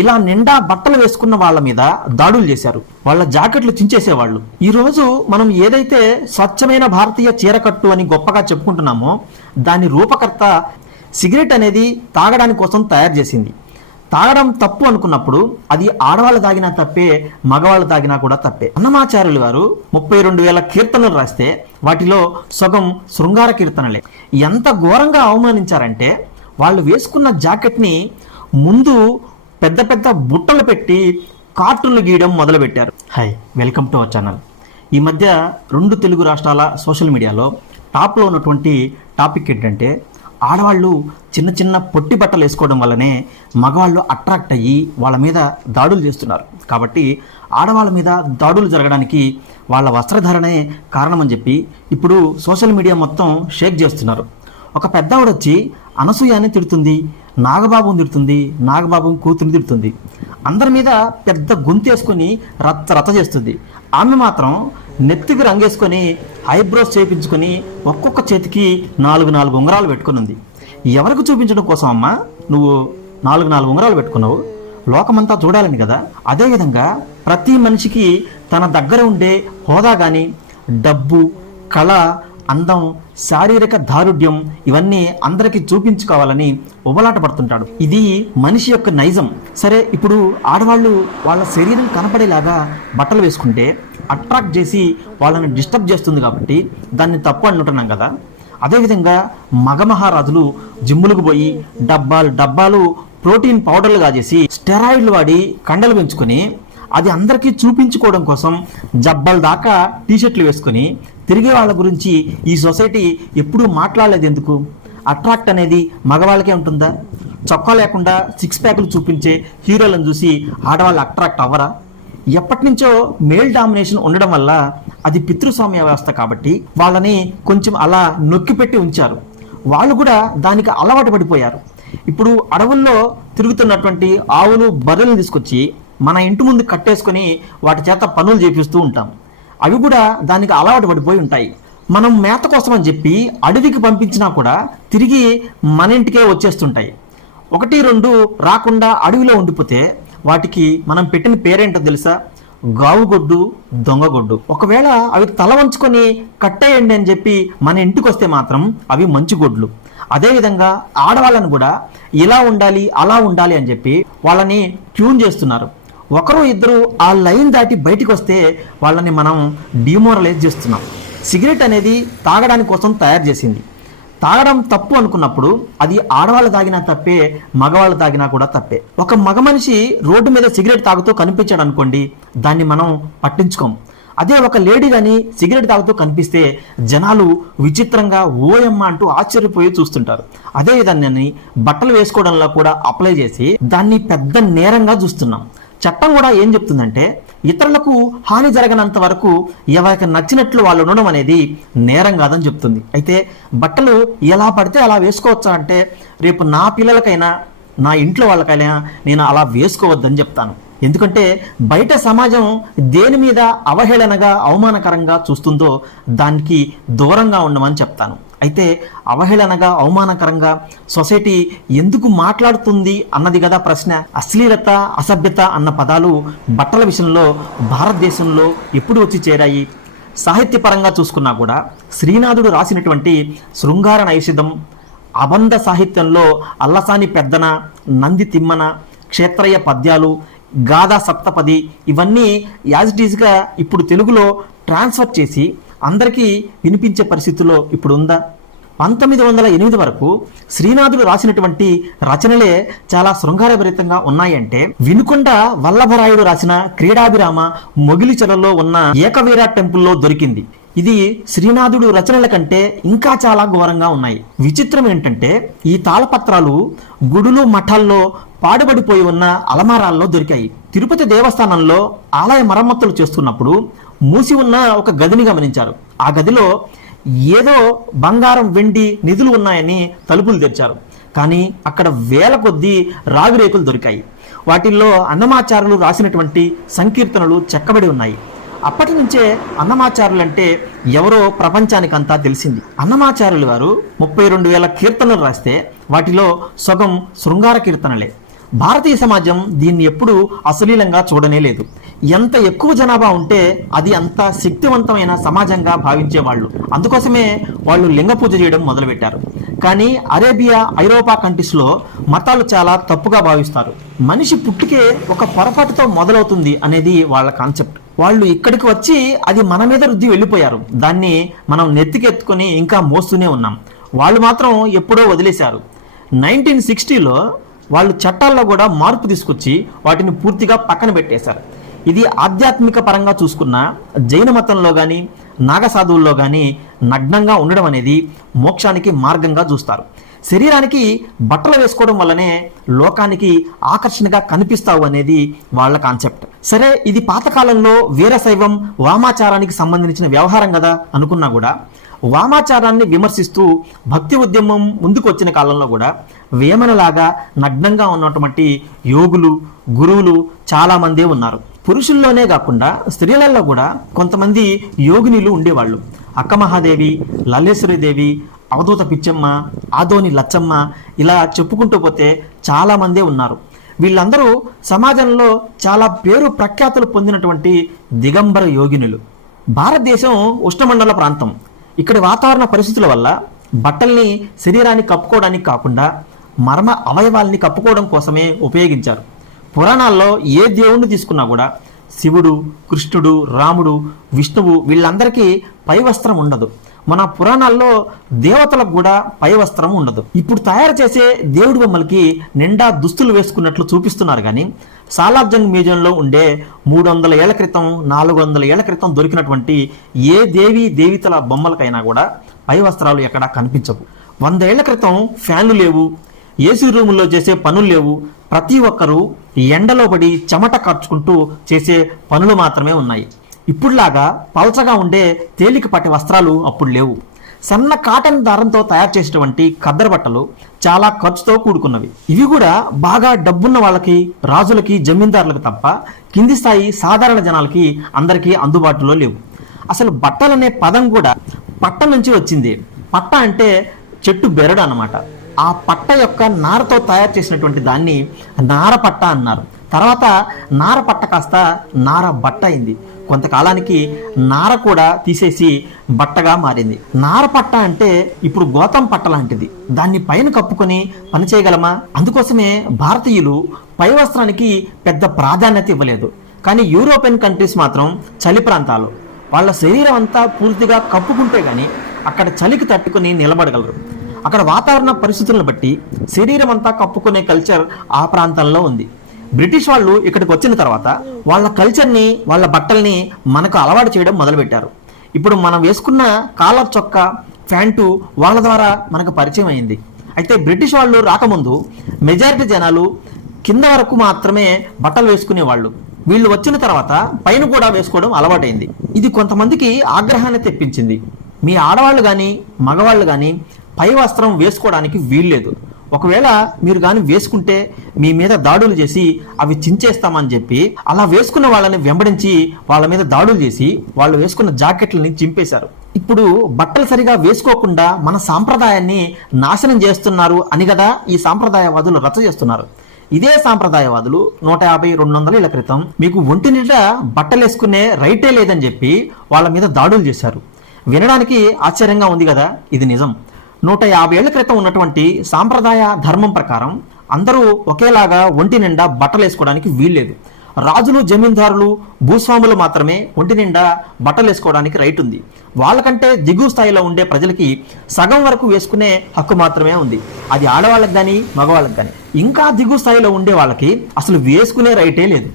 ఇలా నిండా బట్టలు వేసుకున్న వాళ్ళ మీద దాడులు చేశారు. వాళ్ళ జాకెట్లు చించేసేవాళ్ళు. ఈ రోజు మనం ఏదైతే స్వచ్ఛమైన భారతీయ చీరకట్టు అని గొప్పగా చెప్పుకుంటున్నామో దాని రూపకర్త సిగరెట్ అనేది తాగడానికి కోసం తయారు చేసింది. తాగడం తప్పు అనుకున్నప్పుడు అది ఆడవాళ్ళు తాగినా తప్పే మగవాళ్ళు తాగినా కూడా తప్పే. అన్నమాచార్యులు గారు ముప్పై రెండు వేల కీర్తనలు రాస్తే వాటిలో సగం శృంగార కీర్తనలే. ఎంత ఘోరంగా అవమానించారంటే వాళ్ళు వేసుకున్న జాకెట్ని ముందు పెద్ద పెద్ద బుట్టలు పెట్టి కార్టూన్లు గీయడం మొదలుపెట్టారు. Hi welcome to our channel. ఈ మధ్య రెండు తెలుగు రాష్ట్రాల సోషల్ మీడియాలో టాప్లో ఉన్నటువంటి టాపిక్ ఏంటంటే ఆడవాళ్ళు చిన్న చిన్న పొట్టి బట్టలు వేసుకోవడం వల్లనే మగవాళ్ళు అట్రాక్ట్ అయ్యి వాళ్ళ మీద దాడులు చేస్తున్నారు. కాబట్టి ఆడవాళ్ళ మీద దాడులు జరగడానికి వాళ్ళ వస్త్రధారణే కారణమని చెప్పి ఇప్పుడు సోషల్ మీడియా మొత్తం షేక్ చేస్తున్నారు. ఒక పెద్దవాడు వచ్చి అనసూయాన్ని తిడుతుంది. నాగబాబుని తిడుతుంది నాగబాబు కూతురుని తిడుతుంది. అందరి మీద పెద్ద గొంతేసుకొని రచ్చ రచ్చ చేస్తుంది. ఆమె మాత్రం నెత్తికి రంగేసుకొని ఐబ్రోస్ చేయించుకొని ఒక్కొక్క చేతికి నాలుగు నాలుగు ఉంగరాలు పెట్టుకుని ఉంది ఎవరికి చూపించడం కోసం అమ్మా? నువ్వు నాలుగు నాలుగు ఉంగరాలు పెట్టుకున్నావు. లోకమంతా చూడాలని కదా. అదేవిధంగా ప్రతి మనిషికి తన దగ్గర ఉండే హోదా కానీ డబ్బు కళ అందం శారీరక దారుఢ్యం ఇవన్నీ అందరికీ చూపించుకోవాలని ఉబలాట పడుతుంటాడు ఇది మనిషి యొక్క నైజం. సరే ఇప్పుడు ఆడవాళ్ళు వాళ్ళ శరీరం కనపడేలాగా బట్టలు వేసుకుంటే అట్రాక్ట్ చేసి వాళ్ళని డిస్టర్బ్ చేస్తుంది కాబట్టి దాన్ని తప్పు అంటున్నాం కదా. అదేవిధంగా మగ మహారాజులు జిమ్ములకు పోయి డబ్బాలు డబ్బాలు ప్రోటీన్ పౌడర్లు కాజేసి స్టెరాయిడ్లు వాడి కండలు పెంచుకొని అది అందరికీ చూపించుకోవడం కోసం జబ్బల దాకా టీషర్ట్లు వేసుకొని తిరిగే వాళ్ళ గురించి ఈ సొసైటీ ఎప్పుడూ మాట్లాడలేదు ఎందుకు? అట్రాక్ట్ అనేది మగవాళ్ళకే ఉంటుందా? చొక్కా లేకుండా సిక్స్ ప్యాకులు చూపించే హీరోలను చూసి ఆడవాళ్ళు అట్రాక్ట్ అవ్వరా? ఎప్పటి నుంచో మేల్ డామినేషన్ ఉండడం వల్ల అది పితృస్వామ్య వ్యవస్థ కాబట్టి వాళ్ళని కొంచెం అలా నొక్కిపెట్టి ఉంచారు. వాళ్ళు కూడా దానికి అలవాటు పడిపోయారు. ఇప్పుడు అడవుల్లో తిరుగుతున్నటువంటి ఆవులు బర్రెలు తీసుకొచ్చి మన ఇంటి ముందు కట్టేసుకొని వాటి చేత పనులు చేపిస్తూ ఉంటాం. అవి కూడా దానికి అలవాటు పడిపోయి ఉంటాయి. మనం మేత కోసం అని చెప్పి అడవికి పంపించినా కూడా తిరిగి మన ఇంటికే వచ్చేస్తుంటాయి. ఒకటి రెండు రాకుండా అడవిలో ఉండిపోతే వాటికి మనం పెట్టిన పేరేంటో తెలుసా? గావుగొడ్డు దొంగగొడ్డు. ఒకవేళ అవి తల వంచుకొని కట్టేయండి అని చెప్పి మన ఇంటికి వస్తే మాత్రం అవి మంచి గొడ్లు. అదేవిధంగా ఆడవాళ్ళని కూడా ఇలా ఉండాలి అలా ఉండాలి అని చెప్పి వాళ్ళని ట్యూన్ చేస్తున్నారు. ఒకరు ఇద్దరు ఆ లైన్ దాటి బయటికి వస్తే వాళ్ళని మనం డిమోరలైజ్ చేస్తున్నాం. సిగరెట్ అనేది తాగడానికి కోసం తయారు చేసింది. తాగడం తప్పు అనుకున్నప్పుడు అది ఆడవాళ్ళు తాగినా తప్పే మగవాళ్ళు తాగినా కూడా తప్పే. ఒక మగ మనిషి రోడ్డు మీద సిగరెట్ తాగుతూ కనిపించాడు అనుకోండి దాన్ని మనం పట్టించుకోం. అదే ఒక లేడీ కానీ సిగరెట్ తాగుతూ కనిపిస్తే జనాలు విచిత్రంగా ఓయమ్మ అంటూ ఆశ్చర్యపోయి చూస్తుంటారు. అదే విధాన్ని బట్టలు వేసుకోవడంలో కూడా అప్లై చేసి దాన్ని పెద్ద నేరంగా చూస్తున్నాం. చట్టం కూడా ఏం చెప్తుందంటే ఇతరులకు హాని జరగనంత వరకు ఎవరికి నచ్చినట్లు వాళ్ళు ఉండడం అనేది నేరం కాదని చెప్తుంది. అయితే బట్టలు ఎలా పడితే అలా వేసుకోవచ్చా అంటే రేపు నా పిల్లలకైనా నా ఇంట్లో వాళ్ళకైనా నేను అలా వేసుకోవద్దని చెప్తాను. ఎందుకంటే బయట సమాజం దేని మీద అవహేళనగా అవమానకరంగా చూస్తుందో దానికి దూరంగా ఉండమని చెప్తాను. అయితే అవహేళనగా అవమానకరంగా సొసైటీ ఎందుకు మాట్లాడుతుంది అన్నది కదా ప్రశ్న. అశ్లీలత అసభ్యత అన్న పదాలు బట్టల విషయంలో భారతదేశంలో ఎప్పుడు వచ్చి చేరాయి? సాహిత్యపరంగా చూసుకున్నా కూడా శ్రీనాథుడు రాసినటువంటి శృంగార నైషిధం అబంధ సాహిత్యంలో అల్లసాని పెద్దన నంది తిమ్మన క్షేత్రయ్య పద్యాలు గాథా సప్తపది ఇవన్నీ యాజ్ ఇట్ ఈజ్గా ఇప్పుడు తెలుగులో ట్రాన్స్ఫర్ చేసి అందరికీ వినిపించే పరిస్థితుల్లో ఇప్పుడు ఉందా పంతొమ్మిది వందల ఎనిమిది వరకు శ్రీనాథుడు రాసినటువంటి రచనలే చాలా శృంగారభరితంగా ఉన్నాయంటే వినుకొండ వల్లభరాయుడు రాసిన క్రీడాభిరామ మొగిలి చెలలో ఉన్న ఏకవీర టెంపుల్లో దొరికింది. ఇది శ్రీనాథుడు రచనల కంటే ఇంకా చాలా ఘోరంగా ఉన్నాయి. విచిత్రం ఏంటంటే ఈ తాళపత్రాలు గుడులు మఠాల్లో పాడుబడిపోయి ఉన్న అలమారాల్లో దొరికాయి. తిరుపతి దేవస్థానంలో ఆలయ మరమ్మతులు చేస్తున్నప్పుడు మూసి ఉన్న ఒక గదిని గమనించారు. ఆ గదిలో ఏదో బంగారం వెండి నిధులు ఉన్నాయని తలుపులు తెరిచారు. కానీ అక్కడ వేల కొద్దీ రాగిరేకులు దొరికాయి. వాటిల్లో అన్నమాచారులు రాసినటువంటి సంకీర్తనలు చెక్కబడి ఉన్నాయి. అప్పటి నుంచే అన్నమాచారులంటే ఎవరో ప్రపంచానికంతా తెలిసింది. అన్నమాచారులు గారు ముప్పై రెండు వేల కీర్తనలు రాస్తే వాటిలో సగం శృంగార కీర్తనలే. భారతీయ సమాజం దీన్ని ఎప్పుడూ అశ్లీలంగా చూడనే లేదు. ఎంత ఎక్కువ జనాభా ఉంటే అది అంత శక్తివంతమైన సమాజంగా భావించేవాళ్ళు. అందుకోసమే వాళ్ళు లింగ పూజ చేయడం మొదలుపెట్టారు. కానీ అరేబియా ఐరోపా కంట్రీస్లో మతాలు చాలా తప్పుగా భావిస్తారు. మనిషి పుట్టుకే ఒక పొరపాటుతో మొదలవుతుంది అనేది వాళ్ళ కాన్సెప్ట్. వాళ్ళు ఇక్కడికి వచ్చి అది మన మీద రుద్ది వెళ్ళిపోయారు. దాన్ని మనం నెత్తికెత్తుకొని ఇంకా మోస్తూనే ఉన్నాం. వాళ్ళు మాత్రం ఎప్పుడో వదిలేశారు. నైన్టీన్ సిక్స్టీలో వాళ్ళు చట్టాల్లో కూడా మార్పు తీసుకొచ్చి వాటిని పూర్తిగా పక్కన పెట్టేశారు. ఇది ఆధ్యాత్మిక పరంగా చూసుకున్న జైన మతంలో కానీ నాగసాధువుల్లో కానీ నగ్నంగా ఉండడం అనేది మోక్షానికి మార్గంగా చూస్తారు. శరీరానికి బట్టలు వేసుకోవడం వల్లనే లోకానికి ఆకర్షణగా కనిపిస్తావు అనేది వాళ్ళ కాన్సెప్ట్. సరే ఇది పాతకాలంలో వీరశైవం వామాచారానికి సంబంధించిన వ్యవహారం కదా అనుకున్నా కూడా వామాచారాన్ని విమర్శిస్తూ భక్తి ఉద్యమం ముందుకు వచ్చిన కాలంలో కూడా వేమనలాగా నగ్నంగా ఉన్నటువంటి యోగులు గురువులు చాలామందే ఉన్నారు. పురుషుల్లోనే కాకుండా స్త్రీలలో కూడా కొంతమంది యోగినిలు ఉండేవాళ్ళు. అక్క మహాదేవి లల్లేశ్వరీదేవి అవధూత పిచ్చమ్మ ఆదోని లచ్చమ్మ ఇలా చెప్పుకుంటూ పోతే చాలామందే ఉన్నారు. వీళ్ళందరూ సమాజంలో చాలా పేరు ప్రఖ్యాతులు పొందినటువంటి దిగంబర యోగినులు. భారతదేశం ఉష్ణమండల ప్రాంతం. ఇక్కడ వాతావరణ పరిస్థితుల వల్ల బట్టల్ని శరీరాన్ని కప్పుకోవడానికి కాకుండా మర్మ అవయవాల్ని కప్పుకోవడం కోసమే ఉపయోగించారు. పురాణాల్లో ఏ దేవుణ్ణి తీసుకున్నా కూడా శివుడు కృష్ణుడు రాముడు విష్ణువు వీళ్ళందరికీ పై వస్త్రం ఉండదు. మన పురాణాల్లో దేవతలకు కూడా పై వస్త్రం ఉండదు. ఇప్పుడు తయారు చేసే దేవుడి బొమ్మలకి నిండా దుస్తులు వేసుకున్నట్లు చూపిస్తున్నారు కానీ సాలార్జంగ్ మ్యూజియంలో ఉండే మూడు వందల ఏళ్ళ క్రితం నాలుగు వందల ఏళ్ళ క్రితం దొరికినటువంటి ఏ దేవి దేవితల బొమ్మలకైనా కూడా పై వస్త్రాలు ఎక్కడా కనిపించవు. వంద ఏళ్ళ క్రితం ఫ్యాన్లు లేవు ఏసీ రూముల్లో చేసే పనులు లేవు ప్రతి ఒక్కరూ ఎండలో పడి చెమట ఖర్చుకుంటూ చేసే పనులు మాత్రమే ఉన్నాయి. ఇప్పుడులాగా పలచగా ఉండే తేలికపాటి వస్త్రాలు అప్పుడు లేవు. సన్న కాటన్ దారంతో తయారు చేసినటువంటి ఖద్దరు బట్టలు చాలా ఖర్చుతో కూడుకున్నవి. ఇవి కూడా బాగా డబ్బున్న వాళ్ళకి రాజులకి జమీందారులకు తప్ప కింది స్థాయి సాధారణ జనాలకి అందరికీ అందుబాటులో లేవు. అసలు బట్టలనే పదం కూడా పట్ట నుంచి వచ్చింది. పట్ట అంటే చెట్టు బెరడు అన్నమాట. ఆ పట్ట యొక్క నారతో తయారు చేసినటువంటి దాన్ని నార పట్ట అన్నారు. తర్వాత నార పట్ట కాస్త నార బట్ట అయింది. కొంతకాలానికి నార కూడా తీసేసి బట్టగా మారింది. నార పట్ట అంటే ఇప్పుడు గోతం పట్ట లాంటిది. దాన్ని పైన కప్పుకొని పని చేయగలమా? అందుకోసమే భారతీయులు పై వస్త్రానికి పెద్ద ప్రాధాన్యత ఇవ్వలేదు. కానీ యూరోపియన్ కంట్రీస్ మాత్రం చలి ప్రాంతాలు. వాళ్ళ శరీరం అంతా పూర్తిగా కప్పుకుంటే కానీ అక్కడ చలికి తట్టుకొని నిలబడగలరు. అక్కడ వాతావరణ పరిస్థితులను బట్టి శరీరం అంతా కప్పుకునే కల్చర్ ఆ ప్రాంతంలో ఉంది. బ్రిటిష్ వాళ్ళు ఇక్కడికి వచ్చిన తర్వాత వాళ్ళ కల్చర్ని వాళ్ళ బట్టల్ని మనకు అలవాటు చేయడం మొదలుపెట్టారు. ఇప్పుడు మనం వేసుకున్న కాలర్ చొక్క ప్యాంటు వాళ్ళ ద్వారా మనకు పరిచయం అయింది. అయితే బ్రిటిష్ వాళ్ళు రాకముందు మెజారిటీ జనాలు కింద వరకు మాత్రమే బట్టలు వేసుకునేవాళ్ళు. వీళ్ళు వచ్చిన తర్వాత పైన కూడా వేసుకోవడం అలవాటైంది. ఇది కొంతమందికి ఆగ్రహాన్ని తెప్పించింది. మీ ఆడవాళ్ళు కానీ మగవాళ్ళు కానీ పై వస్త్రం వేసుకోవడానికి వీల్లేదు. ఒకవేళ మీరు కానీ వేసుకుంటే మీ మీద దాడులు చేసి అవి చించేస్తామని చెప్పి అలా వేసుకున్న వాళ్ళని వెంబడించి వాళ్ళ మీద దాడులు చేసి వాళ్ళు వేసుకున్న జాకెట్లని చింపేశారు. ఇప్పుడు బట్టలు సరిగా వేసుకోకుండా మన సాంప్రదాయాన్ని నాశనం చేస్తున్నారు అని కదా ఈ సాంప్రదాయవాదులు రచ్చ చేస్తున్నారు. ఇదే సాంప్రదాయవాదులు నూట యాభై రెండు వందల ఏళ్ళ క్రితం మీకు ఒంటి నిండా బట్టలు వేసుకునే రైటే లేదని చెప్పి వాళ్ళ మీద దాడులు చేశారు. వినడానికి ఆశ్చర్యంగా ఉంది కదా ఇది నిజం. నూట యాభై ఏళ్ళ క్రితం ఉన్నటువంటి సాంప్రదాయ ధర్మం ప్రకారం అందరూ ఒకేలాగా ఒంటి నిండా బట్టలు వేసుకోవడానికి వీల్లేదు. రాజులు జమీందారులు భూస్వాములు మాత్రమే ఒంటి నిండా బట్టలు వేసుకోవడానికి రైట్ ఉంది. వాళ్ళకంటే దిగువ స్థాయిలో ఉండే ప్రజలకి సగం వరకు వేసుకునే హక్కు మాత్రమే ఉంది. అది ఆడవాళ్ళకి కానీ మగవాళ్ళకి కానీ ఇంకా దిగువ స్థాయిలో ఉండే వాళ్ళకి అసలు వేసుకునే రైటే లేదు.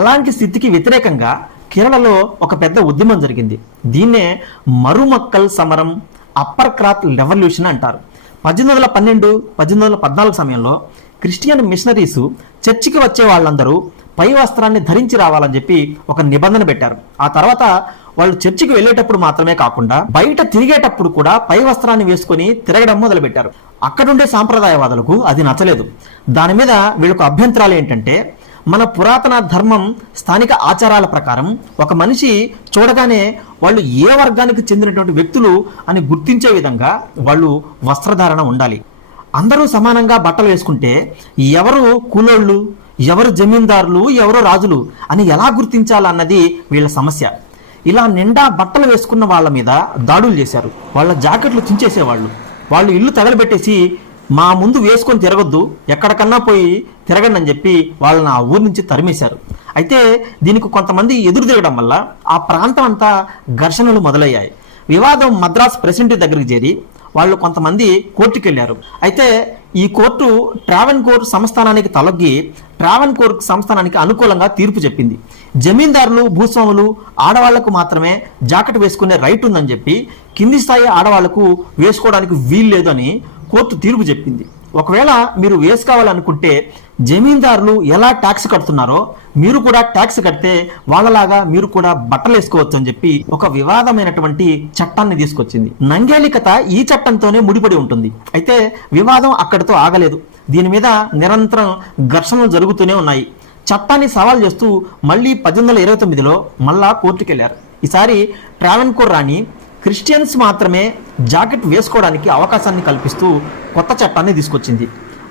అలాంటి స్థితికి వ్యతిరేకంగా కేరళలో ఒక పెద్ద ఉద్యమం జరిగింది. దీన్నే మరుమక్కల్ సమరం అప్పర్ క్రాత్ రెవల్యూషన్ అంటారు. పద్దెనిమిది వందల పన్నెండు పద్దెనిమిది వందల పద్నాలుగు సమయంలో క్రిస్టియన్ మిషనరీస్ చర్చికి వచ్చే వాళ్ళందరూ పై వస్త్రాన్ని ధరించి రావాలని చెప్పి ఒక నిబంధన పెట్టారు. ఆ తర్వాత వాళ్ళు చర్చికి వెళ్ళేటప్పుడు మాత్రమే కాకుండా బయట తిరిగేటప్పుడు కూడా పై వస్త్రాన్ని వేసుకొని తిరగడం మొదలుపెట్టారు. అక్కడుండే సాంప్రదాయవాదులకు అది నచ్చలేదు. దాని మీద వీళ్ళకు అభ్యంతరాలు ఏంటంటే మన పురాతన ధర్మం స్థానిక ఆచారాల ప్రకారం ఒక మనిషి చూడగానే వాళ్ళు ఏ వర్గానికి చెందినటువంటి వ్యక్తులు అని గుర్తించే విధంగా వాళ్ళు వస్త్రధారణ ఉండాలి. అందరూ సమానంగా బట్టలు వేసుకుంటే ఎవరు కూలోళ్ళు ఎవరు జమీందారులు ఎవరు రాజులు అని ఎలా గుర్తించాలన్నది వీళ్ళ సమస్య. ఇలా నిండా బట్టలు వేసుకున్న వాళ్ళ మీద దాడులు చేశారు. వాళ్ళ జాకెట్లు చించేసేవాళ్ళు వాళ్ళు ఇల్లు తగలబెట్టేసి మా ముందు వేసుకొని తిరగొద్దు ఎక్కడికన్నా పోయి తిరగండి అని చెప్పి వాళ్ళని ఆ ఊరి నుంచి తరిమేశారు. అయితే దీనికి కొంతమంది ఎదురు తిరగడం వల్ల ఆ ప్రాంతం అంతా ఘర్షణలు మొదలయ్యాయి. వివాదం మద్రాస్ ప్రెసిడెంట్ దగ్గరికి చేరి వాళ్ళు కొంతమంది కోర్టుకు వెళ్ళారు. అయితే ఈ కోర్టు ట్రావెన్ కోర్ సంస్థానానికి తలొగ్గి ట్రావెన్కోర్ సంస్థానానికి అనుకూలంగా తీర్పు చెప్పింది. జమీందారులు భూస్వాములు ఆడవాళ్ళకు మాత్రమే జాకెట్ వేసుకునే రైట్ ఉందని చెప్పి కింది స్థాయి ఆడవాళ్ళకు వేసుకోవడానికి వీలు లేదని కోర్టు తీర్పు చెప్పింది. ఒకవేళ మీరు వేసుకోవాలనుకుంటే జమీందారులు ఎలా ట్యాక్స్ కడుతున్నారో మీరు కూడా ట్యాక్స్ కడితే వాళ్ళలాగా మీరు కూడా బట్టలు వేసుకోవచ్చు అని చెప్పి ఒక వివాదమైనటువంటి చట్టాన్ని తీసుకొచ్చింది. నంగేలికత ఈ చట్టంతోనే ముడిపడి ఉంటుంది. అయితే వివాదం అక్కడితో ఆగలేదు. దీని మీద నిరంతరం ఘర్షణలు జరుగుతూనే ఉన్నాయి. చట్టాన్ని సవాల్ చేస్తూ మళ్ళీ పద్దెనిమిది వందల ఇరవై తొమ్మిదిలో మళ్ళా కోర్టుకెళ్ళారు. ఈసారి ట్రావెన్కోర్ రాణి క్రిస్టియన్స్ మాత్రమే జాకెట్ వేసుకోవడానికి అవకాశాన్ని కల్పిస్తూ కొత్త చట్టాన్ని తీసుకొచ్చింది.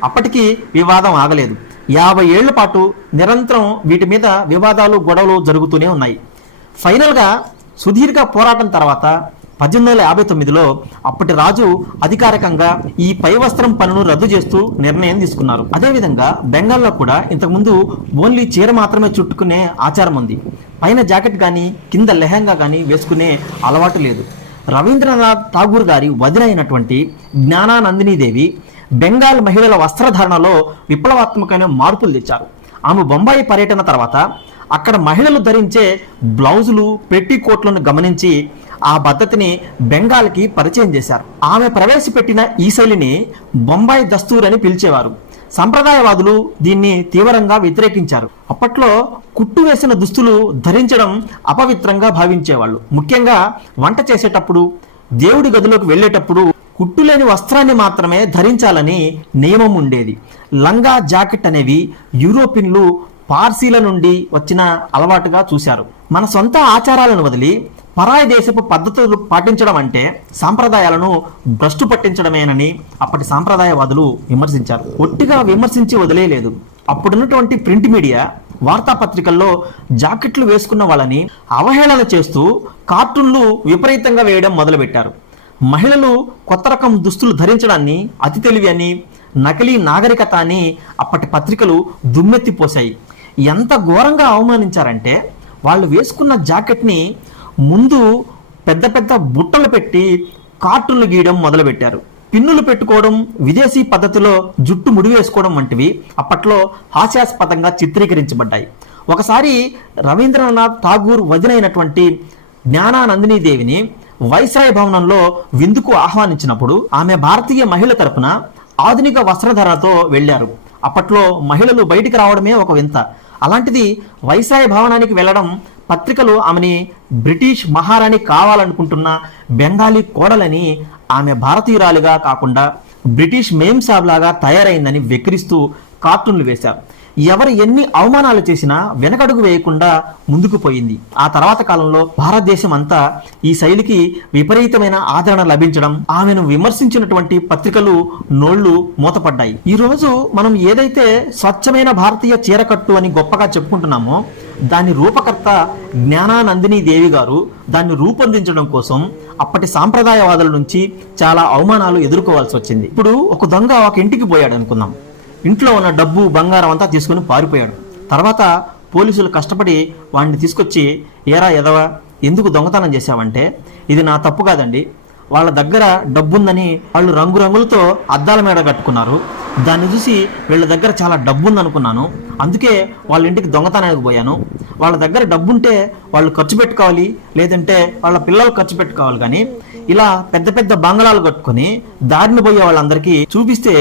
అప్పటికీ వివాదం ఆగలేదు. యాభై ఏళ్ళ పాటు నిరంతరం వీటి మీద వివాదాలు గొడవలు జరుగుతూనే ఉన్నాయి. ఫైనల్గా సుదీర్ఘ పోరాటం తర్వాత పద్దెనిమిది వందల యాభై తొమ్మిదిలో అప్పటి రాజు అధికారికంగా ఈ పై వస్త్రం పనును రద్దు చేస్తూ నిర్ణయం తీసుకున్నారు. అదేవిధంగా బెంగాల్లో కూడా ఇంతకుముందు ఓన్లీ చీర మాత్రమే చుట్టుకునే ఆచారం ఉంది. పైన జాకెట్ కానీ కింద లెహంగా కానీ వేసుకునే అలవాటు లేదు. రవీంద్రనాథ్ ఠాగూర్ గారి వదిన జ్ఞానానందినీదేవి బెంగాల్ మహిళల వస్త్రధారణలో విప్లవాత్మకమైన మార్పులు తెచ్చారు. ఆమె బొంబాయి పర్యటన తర్వాత అక్కడ మహిళలు ధరించే బ్లౌజులు పెట్టికోట్లను గమనించి ఆ పద్ధతిని బెంగాల్కి పరిచయం చేశారు. ఆమె ప్రవేశపెట్టిన ఈ శైలిని బొంబాయి దస్తూర్ అని పిలిచేవారు. సంప్రదాయవాదులు దీన్ని తీవ్రంగా వ్యతిరేకించారు. అప్పట్లో కుట్టు వేసిన దుస్తులు ధరించడం అపవిత్రంగా భావించేవాళ్ళు. ముఖ్యంగా వంట చేసేటప్పుడు దేవుడి గదిలోకి వెళ్ళేటప్పుడు కుట్టులేని వస్త్రాన్ని మాత్రమే ధరించాలని నియమం ఉండేది. లంగా జాకెట్ అనేవి యూరోపియన్లు పార్సీల నుండి వచ్చిన అలవాటుగా చూశారు. మన సొంత ఆచారాలను వదిలి పరాయి దేశపు పద్ధతులు పాటించడం అంటే సాంప్రదాయాలను భ్రష్టు పట్టించడమేనని అప్పటి సాంప్రదాయవాదులు విమర్శించారు. ఒట్టిగా విమర్శించి వదిలేయలేదు. అప్పుడున్నటువంటి ప్రింట్ మీడియా వార్తాపత్రికల్లో జాకెట్లు వేసుకున్న వాళ్ళని అవహేళన చేస్తూ కార్టూన్లు విపరీతంగా వేయడం మొదలుపెట్టారు. మహిళలు కొత్త రకం దుస్తులు ధరించడాన్ని అతి తెలివి అని నకిలీ నాగరికత అని అప్పటి పత్రికలు దుమ్మెత్తిపోశాయి. ఎంత ఘోరంగా అవమానించారంటే వాళ్ళు వేసుకున్న జాకెట్ని ముందు పెద్ద పెద్ద బుట్టలు పెట్టి కార్టూన్లు గీయడం మొదలుపెట్టారు. పిన్నులు పెట్టుకోవడం విదేశీ పద్ధతిలో జుట్టు ముడివేసుకోవడం వంటివి అప్పట్లో హాస్యాస్పదంగా చిత్రీకరించబడ్డాయి. ఒకసారి రవీంద్రనాథ్ ఠాగూర్ వదినైనటువంటి జ్ఞానానందిని దేవిని వైస్రాయ్ భవనంలో విందుకు ఆహ్వానించినప్పుడు ఆమె భారతీయ మహిళ తరపున ఆధునిక వస్త్రధారతో వెళ్ళారు అప్పట్లో మహిళలు బయటికి రావడమే ఒక వింత. అలాంటిది వైస్రాయ్ భవనానికి వెళ్ళడం పత్రికలు ఆమెని బ్రిటిష్ మహారాణి కావాలనుకుంటున్న బెంగాలీ కోడలని ఆమె భారతీయురాలుగా కాకుండా బ్రిటిష్ మేం సాబ్ లాగా తయారైందని వెక్కిరిస్తూ కార్టూన్లు వేశారు. ఎవరు ఎన్ని అవమానాలు చేసినా వెనకడుగు వేయకుండా ముందుకు పోయింది. ఆ తర్వాత కాలంలో భారతదేశం అంతా ఈ శైలికి విపరీతమైన ఆదరణ లభించడం ఆమెను విమర్శించినటువంటి పత్రికలు నోళ్ళు మూతపడ్డాయి. ఈ రోజు మనం ఏదైతే స్వచ్ఛమైన భారతీయ చీరకట్టు అని గొప్పగా చెప్పుకుంటున్నామో దాని రూపకర్త జ్ఞానానందిని దేవి గారు దాన్ని రూపొందించడం కోసం అప్పటి సాంప్రదాయవాదుల నుంచి చాలా అవమానాలు ఎదుర్కోవాల్సి వచ్చింది. ఇప్పుడు ఒక దొంగ ఒక ఇంటికి పోయాడు అనుకుందాం. ఇంట్లో ఉన్న డబ్బు బంగారం అంతా తీసుకుని పారిపోయాడు. తర్వాత పోలీసులు కష్టపడి వాడిని తీసుకొచ్చి ఏరా ఎదవా ఎందుకు దొంగతనం చేశావంటే? ఇది నా తప్పు కాదండి. వాళ్ళ దగ్గర డబ్బుందని వాళ్ళు రంగురంగులతో అద్దాల మేడ కట్టుకున్నారు. దాన్ని చూసి వీళ్ళ దగ్గర చాలా డబ్బుంది అనుకున్నాను అందుకే వాళ్ళ ఇంటికి దొంగతనానికి పోయాను. వాళ్ళ దగ్గర డబ్బుంటే వాళ్ళు ఖర్చు పెట్టుకోవాలి లేదంటే వాళ్ళ పిల్లలు ఖర్చు పెట్టుకోవాలి కానీ ఇలా పెద్ద పెద్ద బంగళాలు కట్టుకొని దారిని పోయే వాళ్ళందరికీ చూపిస్తే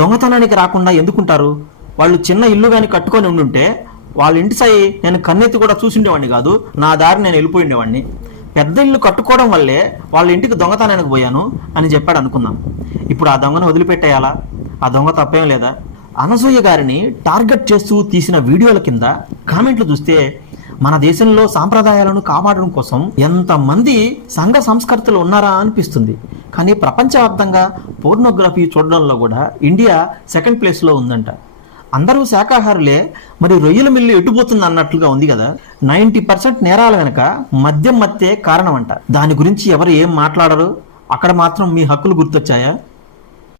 దొంగతనానికి రాకుండా ఎందుకుంటారు? వాళ్ళు చిన్న ఇల్లు కానీ కట్టుకొని ఉండుంటే వాళ్ళ ఇంటి సాయి నేను కన్నెత్తి కూడా చూసిండేవాడిని కాదు నా దారి నేను వెళ్ళిపోయి ఉండేవాడిని. పెద్ద ఇల్లు కట్టుకోవడం వల్లే వాళ్ళ ఇంటికి దొంగతనానికి పోయాను అని చెప్పాడు అనుకుందాం. ఇప్పుడు ఆ దొంగను వదిలిపెట్టేయాలా? ఆ దొంగ తప్పేం లేదా? అనసూయ గారిని టార్గెట్ చేస్తూ తీసిన వీడియోల కింద కామెంట్లు చూస్తే మన దేశంలో సాంప్రదాయాలను కాపాడడం కోసం ఎంతమంది సంఘ సంస్కర్తలు ఉన్నారా అనిపిస్తుంది. కానీ ప్రపంచవ్యాప్తంగా పోర్నోగ్రఫీ చూడడంలో కూడా ఇండియా సెకండ్ ప్లేస్లో ఉందంట. అందరూ శాకాహారులే మరి రొయ్యల మిల్లు ఎటుపోతుంది అన్నట్లుగా ఉంది కదా. నైంటీ పర్సెంట్ నేరాల వెనక మద్యం మత్తే కారణం అంట దాని గురించి ఎవరు ఏం మాట్లాడరు? అక్కడ మాత్రం మీ హక్కులు గుర్తొచ్చాయా?